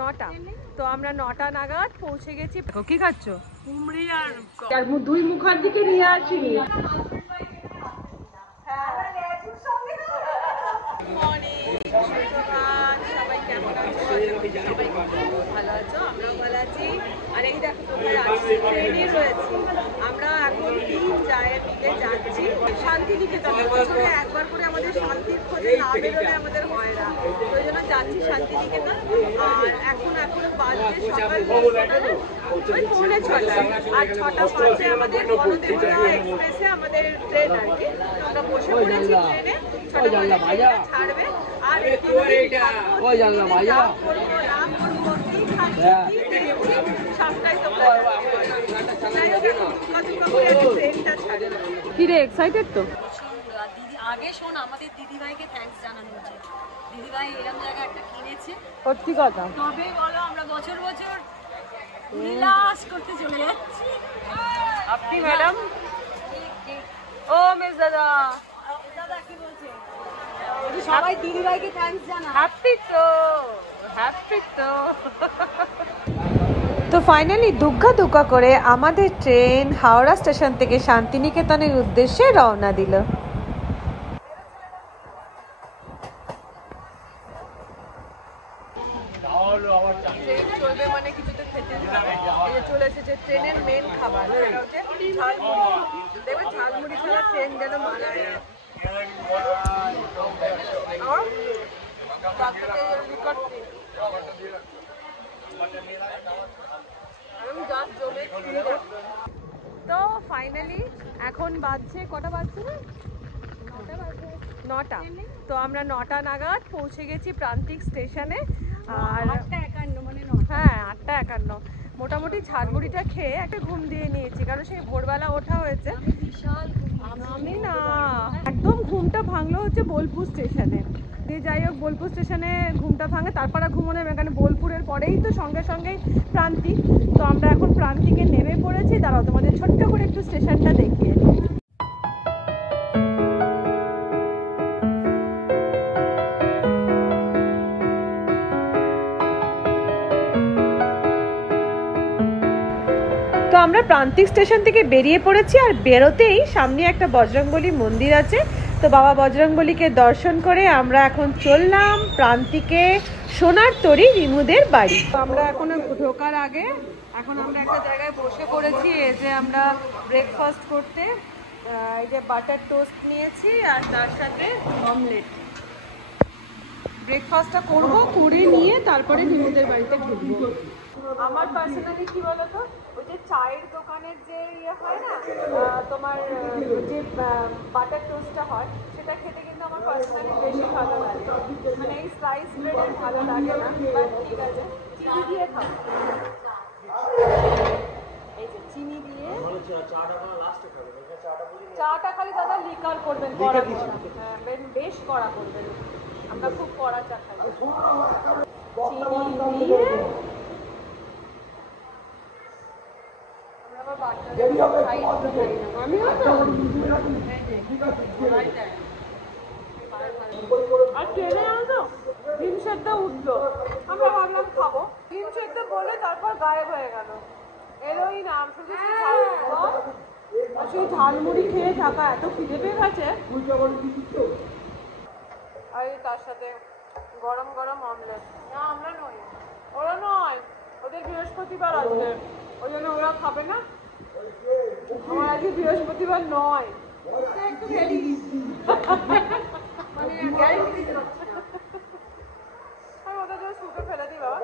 9টা। তো আমরা 9টা নাগাদ পৌঁছে গেছি। কি খাচ্ছ? কুমড়ি আর দুই মুখার্জিকে নিয়ে আসিনি। সবাই কেমন আছো? সবাই ভালো আছো? আমরাও ভালো আছি। আর এই দেখো তোমরা ট্রেনে রয়েছি। আমরা এখন দিকে যাচ্ছি শান্তিনিকেতনে। বছরে একবার করে আমাদের শান্তির খোঁজে না বেরোলে আমাদের হয় না, ওই জন্য যাচ্ছি শান্তিনিকেতন। আর এখন বাজছে সকাল 6:45, আর 6:05 আমাদের বনদেবতা এক্সপ্রেসে আমাদের ট্রেন আর কি। আমরা বসে পড়েছি ট্রেনে, 6:05 ছাড়বে। আর কিরে এক্সাইটেড তো? দিদি আগে শোন, আমাদের দিদিভাইকে থ্যাঙ্কস জানানো উচিত। দিদিভাই এরকম জায়গা একটা কিনেছে, সত্যি কথা। তবে বলো আমরা বছর বছর বিলাস করতে চলে যাচ্ছি। আপনি ম্যাডাম? ও মিস দাদা, দাদা কি বলছে? সবাই দিদিভাইকে থ্যাঙ্কস জানা। হ্যাপি তো তো ফাইনালি দুগ্গা করে আমাদের ট্রেন হাওড়া স্টেশন থেকে শান্তিনিকেতনের উদ্দেশ্যে রওনা দিল। ট্রেন চলবে মানে কিছুতে খেতে চলে এসেছে ট্রেনের মেন খাবার, সেটা হচ্ছে ঝালমুড়ি। দেখবে ঝালমুড়ি ছাড়া ট্রেন যেন মানায়। তো ফাইনালি এখন বাজছে কটা বাজছে না? 9টা। তো আমরা 9টা নাগাদ পৌঁছে গেছি প্রান্তিক স্টেশনে। আর 8:51 মানে হ্যাঁ 8:51 মোটামুটি ঝালমুড়িটা খেয়ে একটা ঘুম দিয়ে নিয়েছি, কারণ সেই ভোরবেলা ওঠা হয়েছে। আমি না একদম ঘুমটা ভাঙলো হচ্ছে বোলপুর স্টেশনে। যাই হোক, বোলপুর স্টেশনে ঘুমটা ভাঙে, তারপর আর ঘুমো নেবে, কারণ বোলপুরের পরেই তো সঙ্গেই প্রান্তিক। তো আমরা এখন প্রান্তিকে নেমে পড়েছি। দাঁড়াও তোমাদের ছোট্ট করে একটু স্টেশনটা দেখিয়ে দিই। তো আমরা প্রান্তিক স্টেশন থেকে বেরিয়ে পড়েছি, আর বেরোতেই সামনে একটা বজরংবলী মন্দির আছে। তো বাবা বজরংবলীকে দর্শন করে আমরা এখন চললাম প্রান্তিকে সোনার তরী রিমুদের বাড়ি। তো আমরা এখন ঢোকার আগে এখন আমরা একটা জায়গায় বসে পড়েছি। এই যে আমরা ব্রেকফাস্ট করতে এই যে বাটার টোস্ট নিয়েছি আর তার সাথে অমলেট। ব্রেকফাস্টটা করবো, করে নিয়ে তারপরে রিমুদের বাড়িতে ঢুকবো। আমার পার্সোনালি কি বলতো, ওই যে চায়ের দোকানের যে ইয়ে হয় না, তোমার যে বাটার টোস্টটা হয়, সেটা খেতে কিন্তু আমার পার্সোনালি বেশি ভালো লাগে। মানে এই স্লাইস ব্রেডের ভালো লাগে না, বাট ঠিক আছে চিনি দিয়ে খাবো। এই যে চিনি দিয়ে চাটা খালি দাদা লিকার করবেন, কড়া করা। হ্যাঁ বেশ কড়া করবেন, আমরা খুব কড়া চা খাই। চিনি দিয়ে আর ট্রেনে জানো ডিম সেদ্ধ উঠলো, আমরা ভাবলাম খাবো, ডিম সেদ্ধ বলে তারপর গায়েব হয়ে গেল, এলোই না। শুধু সেই ঝালমুড়ি খেয়ে থাকা, এত খিদে পেয়ে গেছে। আর তার সাথে গরম গরম অমলেট। না আমরা নই, ওরা নয়, ওদের বৃহস্পতিবার আছে, ওই জন্য ওরা খাবে না। আমার আজকে বৃহস্পতিবার নয়, একটু মানে গ্যারেন্টি দিতে পারছি না। আমি ওদের জন্য শুকে ফেলে দিই বাবা।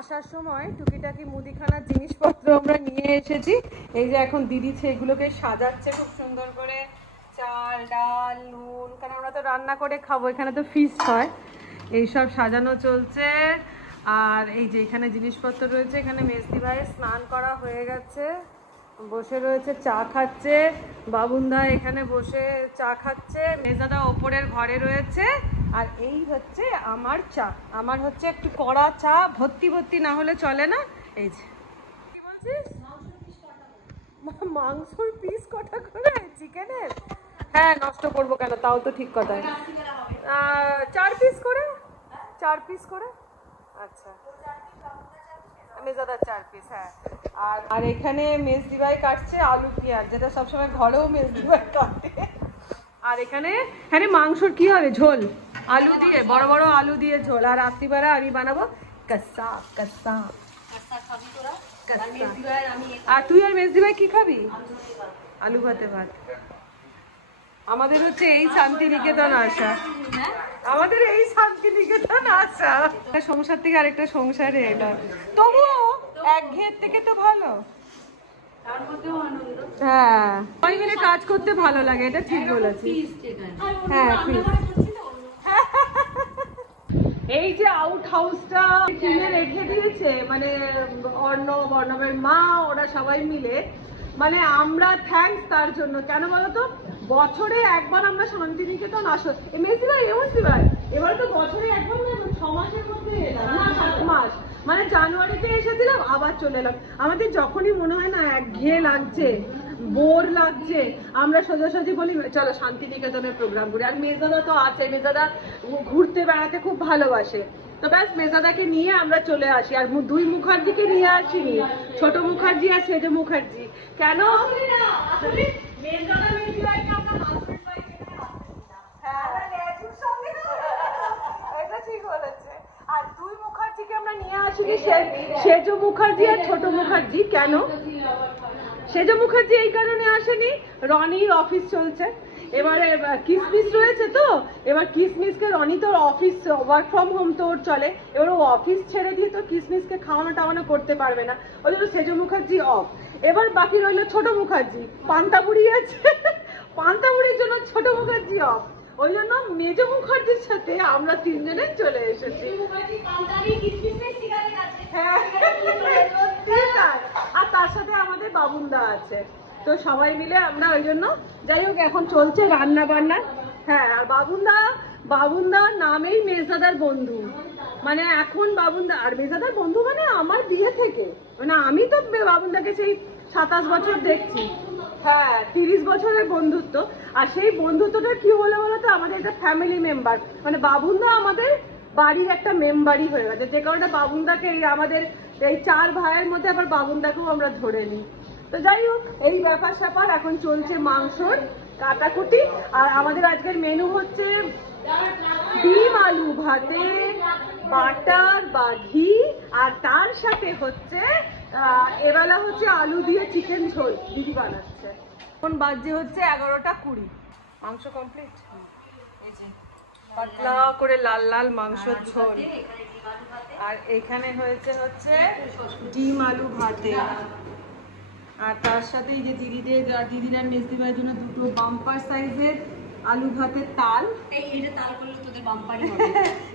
আসার সময় টুকিটাকি মুদিখানার জিনিসপত্র আমরা নিয়ে এসেছি। এই যে এখন দিদি সেগুলোকে সাজাচ্ছে খুব সুন্দর করে, চাল ডাল নুন, কারণ আমরা তো রান্না করে খাবো, এখানে তো ফিস্ট হয়, এইসব সাজানো চলছে। আর এই যে এখানে জিনিসপত্র রয়েছে, এখানে মেজদি ভাই স্নান করা হয়ে গেছে, বসে রয়েছে চা খাচ্ছে, বাবুনদা এখানে বসে চা খাচ্ছে, মেজাদা ওপরের ঘরে রয়েছে। আর এই হচ্ছে আমার চা, আমার হচ্ছে একটু কড়া চা, ভর্তি ভর্তি না হলে চলে না। এই যে কি বলছিস, মাংসর পিস কটা করে চিকেনের? হ্যাঁ নষ্ট করবো কেন, তাও তো ঠিক কথা। 4 পিস করে, 4 পিস করে। আচ্ছা মেজাদা 4 পিস, হ্যাঁ। আর এখানে মেজদি ভাই কাটছে আলু পেঁয়াজ, যেটা সবসময় ঘরেও মেজদি ভাই কাটে। আর এখানে হ্যাঁ মাংসর কি হবে, ঝোল আলু দিয়ে, বড় বড় আলু দিয়ে ঝোল। আর রাত্রিবেলা আমি বানাবো কষা কষা। আর তুই আর মেজদি ভাই কি খাবি? আলু ভাতে ভাত। আমাদের হচ্ছে এই শান্তিনিকেতন আসা, আমাদের এই শান্তিনিকেতন আসা, একটা সংসার থেকে আরেকটা সংসারে এলাম, তবুও একঘেয়ের থেকে তো ভালো। হ্যাঁ সবাই মিলে কাজ করতে ভালো লাগে, এটা ঠিক বলেছিস। হ্যাঁ এই যে আউট হাউসটা কিনে রেখে দিয়েছে, মানে অর্ণবের মা, ওরা সবাই মিলে, মানে আমরা থ্যাঙ্কস তার জন্য। কেন বলতো, বছরে একবার আমরা শান্তিনিকেতন আসো, মেসি ভাই এবার তো বছরে একবার না, 6 মাসের মধ্যে এলাম, না 7 মাস, মানে জানুয়ারিতে এসেছিলাম আবার চলে এলাম। আমাদের যখনই মনে হয় না একঘেয়ে লাগছে, বোর লাগছে, আমরা সোজাসুজি বলি চলো শান্তিনিকেতনের প্রোগ্রাম করি। আর মেজাদা তো আছে, মেজাদা ঘুরতে বেড়াতে খুব ভালোবাসে, তো ব্যাস মেজাদাকে নিয়ে আমরা চলে আসি। আর 2 মুখার্জিকে নিয়ে আসিনি, ছোট মুখার্জি আর সেজ মুখার্জি। কেন এটা ঠিক বলেছে। আর 2 মুখার্জিকে আমরা নিয়ে আসিনি, সেজ মুখার্জি আর ছোট মুখার্জি। কেন সেজ মুখার্জি এই কারণে আসেনি, রনির অফিস চলছে, এবারে কিসমিস রয়েছে, তো এবার কিসমিসকে, রনি তোর অফিস ওয়ার্ক ফ্রম হোম তোর চলে, এবার ও অফিস ছেড়ে দিয়ে তো কিসমিসকে খাওয়ানো টাওয়ানো করতে পারবে না, ওই জন্য সেজ মুখার্জি অফ। এবার বাকি রইল ছোট মুখার্জি, পান্তাবুড়ি আছে, পান্তাবুড়ির জন্য ছোট মুখার্জি অফ, ওই জন্য মেজ মুখার্জির সাথে আমরা 3 জনে চলে এসেছি। আর তার সাথে আমাদের বাবুনদা আছে, তো সবাই মিলে আমরা ওই জন্য, যাই হোক এখন চলছে রান্না বান্না। হ্যাঁ আর বাবুনদা নামেই মেজদাদার বন্ধু, মানে এখন বাবুনদা আর মেজদাদার বন্ধু, মানে আমার বিয়ে থেকে, মানে আমি তো বাবুনদাকে সেই 27 বছর দেখছি, হ্যাঁ 30 বছরের বন্ধুত্ব। আর সেই বন্ধুত্বটা কি হলো বলতো, আমাদের একটা ফ্যামিলি মেম্বার, মানে বাবুনদা আমাদের বাড়ির একটা মেম্বারই হয়ে গেছে, যে কারণে বাবুনদাকে আমাদের এই 4 ভাইয়ের মধ্যে আবার বাবুনদাকেও আমরা ধরে নিই। তো যাই হোক এই ব্যাপার স্যাপার, এখন চলছে মাংসর কাটাকুটি। আর আমাদের আজকের মেনু হচ্ছে ডিম আলু ভাতে, বাটার বা ঘি, আর তার সাথে হচ্ছে এবেলা হচ্ছে আলু দিয়ে চিকেন ঝোল দিদি বানাচ্ছে। এখন বাজে হচ্ছে 11টা 20, মাংস কমপ্লিট। এই যে পাতলা করে লাল লাল মাংসের ঝোল, আর এখানে হচ্ছে ডিম আলু ভাতে, আর তার সাথে এই যে দিদিরা মেজদি ভাইয়ের জন্য 2টো বাম্পার সাইজের আলু ভাতের তাল। এইটা তাল করলে তোদের বাম্পারই হবে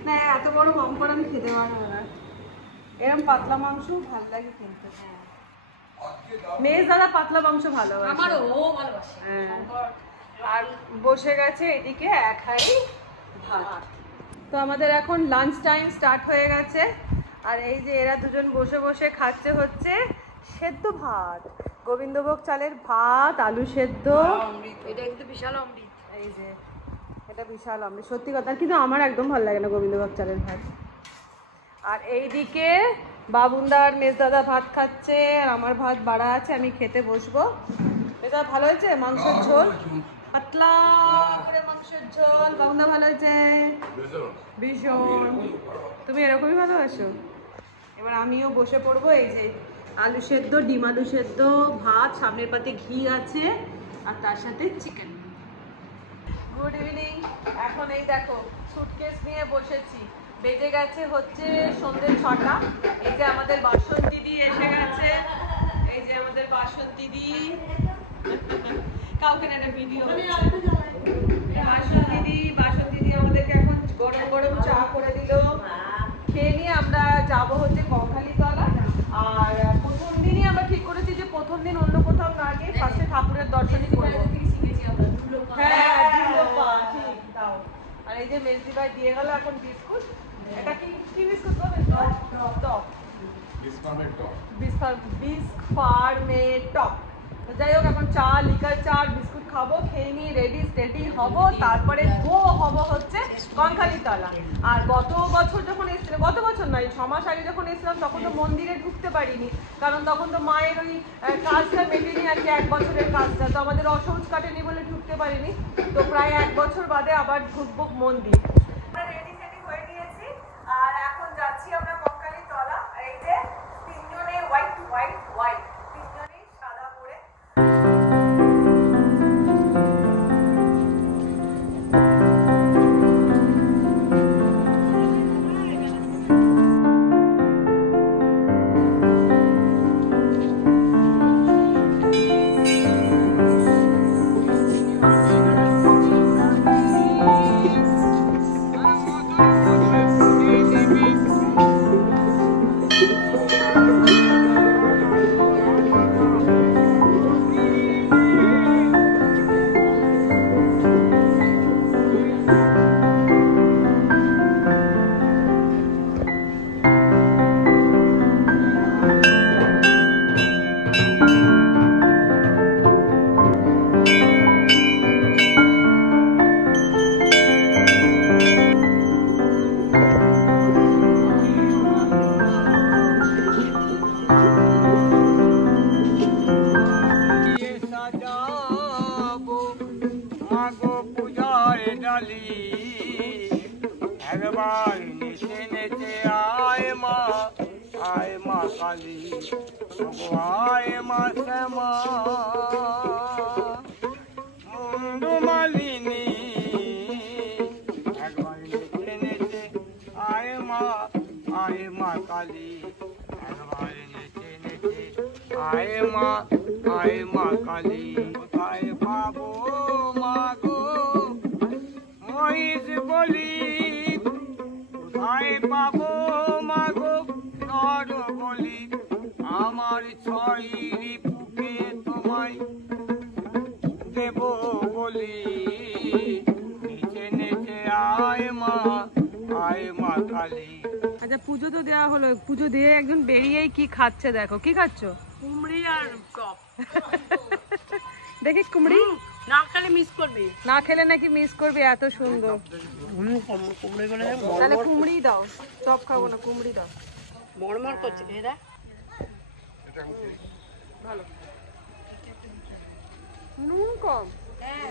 না, এত বড় বাম্পার আমি খেতে পারবো না, এরকম পাতলা মাংস ভালো লাগে খেতে। মেজদাদা পাতলা মাংস ভালোবাসে, আমারও ও ভালোবাসে। আর বসে গেছে এদিকে 1 হাঁড়ি ভাত। তো আমাদের এখন লাঞ্চ টাইম স্টার্ট হয়ে গেছে, আর এই যে এরা দুজন বসে বসে খাচ্ছে হচ্ছে সেদ্ধ ভাত, গোবিন্দভোগ চালের ভাত, আলু সেদ্ধ। এটা কিন্তু বিশাল অমৃত। এই যে এটা বিশাল অমৃত, সত্যি কথা, কিন্তু আমার একদম ভালো লাগে না গোবিন্দভোগ চালের ভাত। আর এইদিকে বাবুনদা আর মেজদাদা ভাত খাচ্ছে, আর আমার ভাত বাড়া আছে, আমি খেতে বসবো। এটা ভালো হয়েছে মাংসের ঝোল, পাতলা করে মাংসের ঝোল। বাবুনদা ভালো হয়েছে ভীষণ, তুমি এরকমই ভালোবাসো। এবার আমিও বসে পড়বো। এই যে আলু সেদ্ধ, ডিম আলু সেদ্ধ, ভাত, সামনের পাতে ঘি আছে, আর তার সাথে চিকেন। Good evening. এখন এই দেখো সুটকেস নিয়ে বসেছি, বেজে গেছে হচ্ছে সন্ধ্যে 6টা। এই যে আমাদের বাসন দিদি এসে গেছে, এই যে আমাদের বাসন দিদি, কাউকে না, একটা ভিডিও বাসন দিদি আমাদেরকে এখন গরম গরম চা করে দিল। খেয়ে নিয়ে আমরা যাব হচ্ছে কঙ্কালীতলা। আর প্রথম দিনই আমরা ঠিক করেছি যে প্রথম দিন অন্য কোথাও না গিয়ে ফার্স্টে ঠাকুরের দর্শনই করবো। হ্যাঁ, ঠিক দাও। আর এই যে মেজদি ভাই দিয়ে গেল এখন বিস্কুট। এটা কি কি বিস্কুট হবে? টপ, বিস্ক ফার্মের টপ। যাই হোক, এখন চা, লিকার চা, বিস্কুট খাবো, খেয়ে নিয়ে রেডি হব, তারপরে হব হচ্ছে কঙ্কালীতলা। আর গত বছর যখন এসেছিলাম, গত বছর নয় 6 মাস আগে যখন এসেছিলাম, তখন তো মন্দিরে ঢুকতে পারিনি, কারণ তখন তো মায়ের ওই কাজটা মেটেনি আর কি, 1 বছরের কাজটা তো আমাদের অসহজ কাটেনি বলে ঢুকতে পারিনি। তো প্রায় 1 বছর বাদে আবার ঢুকবো মন্দির। আমরা রেডি হয়ে নিয়েছি আর এখন যাচ্ছি আমরা কঙ্কালীতলা। এই যে 3 জনে হোয়াইট, তিনজনেই সাদা পরে। একবার নেচে নেচে আয় মা কালী, আয় মা শ্যামা মুন্ডু মালিনী। একবার নেচে নেচে আয় মা কালী, একবার নেচে নেচে আয় মা কালী। কোথায় পাবো মা গো মহিষ বলি, কোথায় পাবো মা গো নর বলি, আমার 6 বুকে তোমায় দেব বলি। নিচে নেচে আয় মা কালী। আচ্ছা, পুজো তো দেওয়া হলো, পুজো দিয়ে একজন বেরিয়েই কি খাচ্ছে দেখো। কি খাচ্ছ? কুমড়ি আর টপ। দেখি কুমড়ি। না খেলে মিস করবি। না খেলে নাকি মিস করবি, এত সুন্দর। কুমড়ি গুলো তাহলে কুমড়ি দাও, চপ খাবো না, কুমড়ি দাও। মরমর করছে এরা। ভালো নুন কম। হ্যাঁ